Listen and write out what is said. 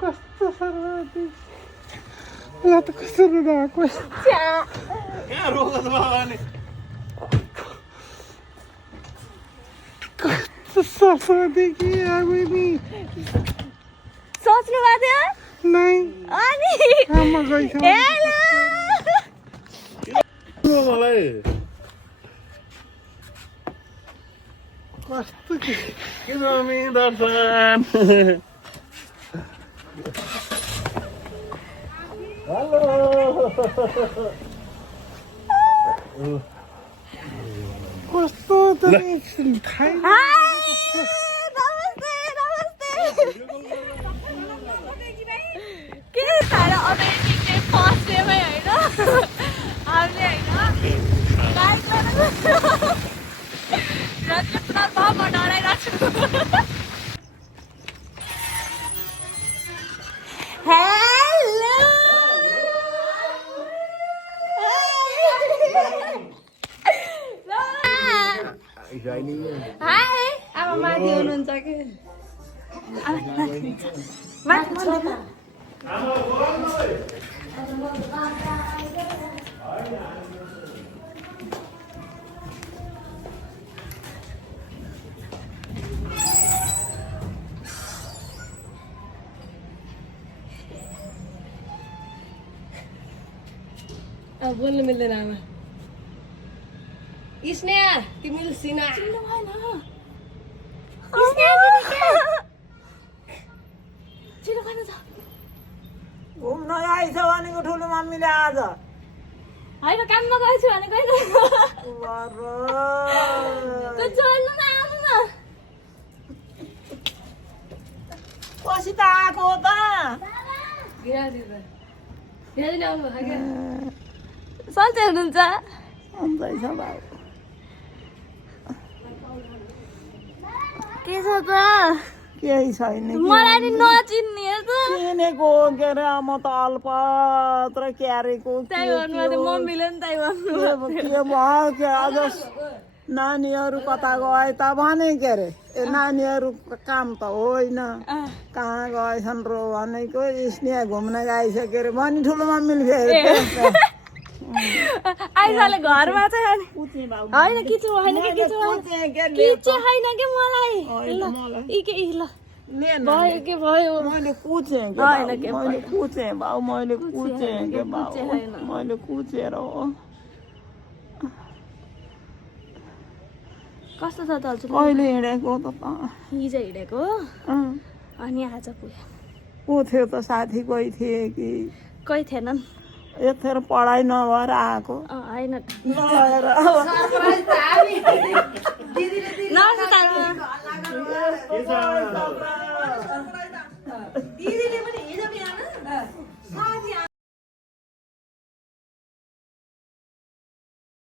कस्तो सर्वाधिक ल त कस्तो रुँदाको कहाँ रोको त बाबाले कस्तो सफादेखि आबैनी सोच्नु भएको थियो नै अनि आमा गइछ मलाई कस्तो किन दर्शन हेलो कस्तो त खाइ के साह्रो अमेजिङ डे फर्स्ट डेमै होइन हामीले होइन र चाहिँ पुरा म डराइरहेको छु हेलो हाय अब माथि हुनुहुन्छ कि माथि छ त अब बोल्नु मिल्दैन आमा स्नेहा तिमीले सिना चिन्नु भएन चिन्नु भएन त घुम्न आइछ भनेको ठुलो मम्मीले आज होइन काममा गएको छु भनेको होइन वर। त्यो चल्नु न आउनु न कसी त आएको हो त यहाँ आउनु भएको क्या सन्चै हुनुहुन्छ अन्दैछ बाउ के छ त केही छैन मलाई नि नचिन्ने त चिनेको के अरे म त अल्पत्र क्यारेको त्यही भन्नु त मम्मीले नि त्यही भन्नु के भयो के अझ नानीहरू कता गए त भने के अरे ए नानीहरू काम त होइन कहाँ गएछन् रो भनेको स्नेहा घुम्न गइसक्यो अरे भनी ठुलो मम्मीले फेरि आइसाले घरमा चाहिँ अनि पुच्ने बाउ होइन किचु होइन कि किचु किचु होइन कि मलाई ल मलाई के ल ले न भयो के भयो मैले कुचेँ के होइन के मैले कुचेँ बाउ मैले कुचेँ के बाउ मैले कुचेर हो कस्तो छ त हजुर कहिले हिँडेको त हिजो हिँडेको अनि आज पुग्यो को थियो त साथी कोही थिए कि कोही थिएनन् यतिखेर पढाइ नभएर आएको होइन नभएर नमस्कार